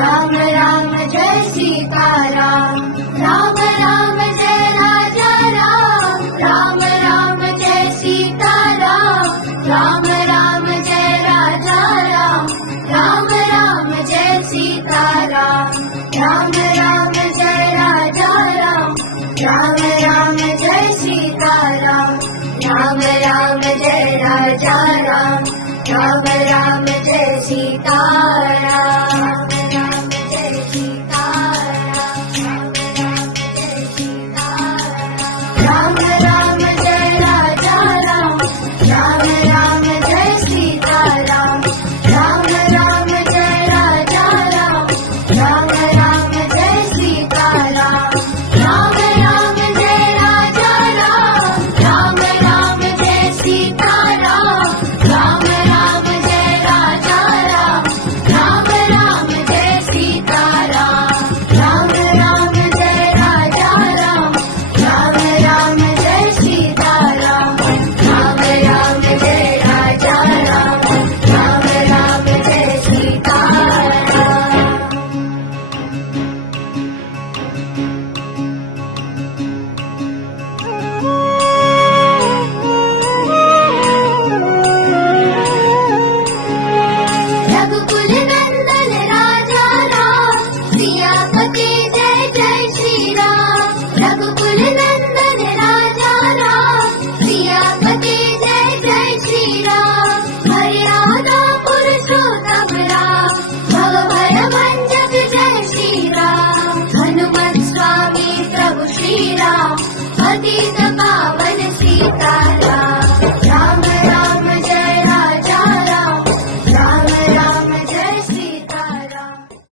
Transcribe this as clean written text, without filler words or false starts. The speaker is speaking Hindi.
राम राम जय सीताराम, राम राम जय राजा राम, राम राम जय सीताराम, राम राम जय राजा राम, राम राम जय सीताराम, राम